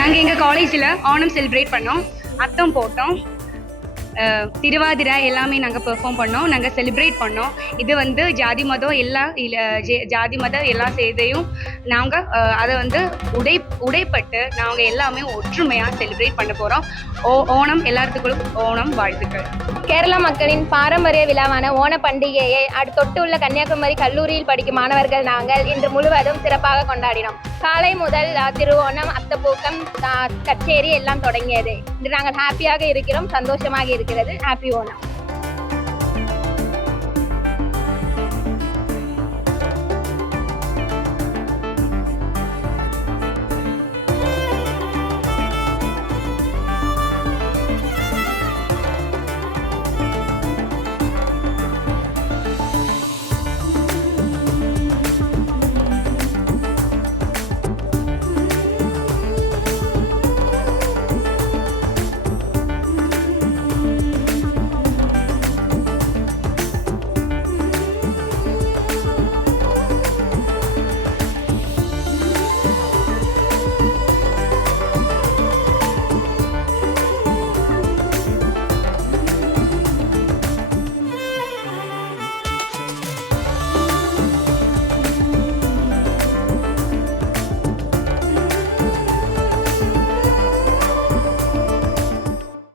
நாங்கள் எங்கள் காலேஜில் ஓணம் செலிப்ரேட் பண்ணோம், அத்தம் போட்டோம், திருவாதிரை எல்லாமே நாங்கள் பெர்ஃபார்ம் பண்ணோம், நாங்கள் செலிப்ரேட் பண்ணோம். இது வந்து ஜாதி மதம் எல்லாம் செய்தையும் நாங்கள் அதை வந்து உடைப்பட்டு நாங்கள் எல்லாமே ஒற்றுமையாக செலிப்ரேட் பண்ண போகிறோம். ஓணம் எல்லாத்துக்கும் ஓணம் வாழ்த்துக்கள். கேரளா மக்களின் பாரம்பரிய விழாவான ஓண பண்டிகையை தொட்டுள்ள கன்னியாகுமரி கல்லூரியில் படிக்கும் மாணவர்கள் நாங்கள் இன்று முழுவதும் சிறப்பாக கொண்டாடினோம். காலை முதல் திருவோணம், அத்தப்பூக்கம், கச்சேரி எல்லாம் தொடங்கியது. இன்று நாங்கள் ஹாப்பியாக இருக்கிறோம், சந்தோஷமாக இருக்கிறது. ஹாப்பி ஓணம்.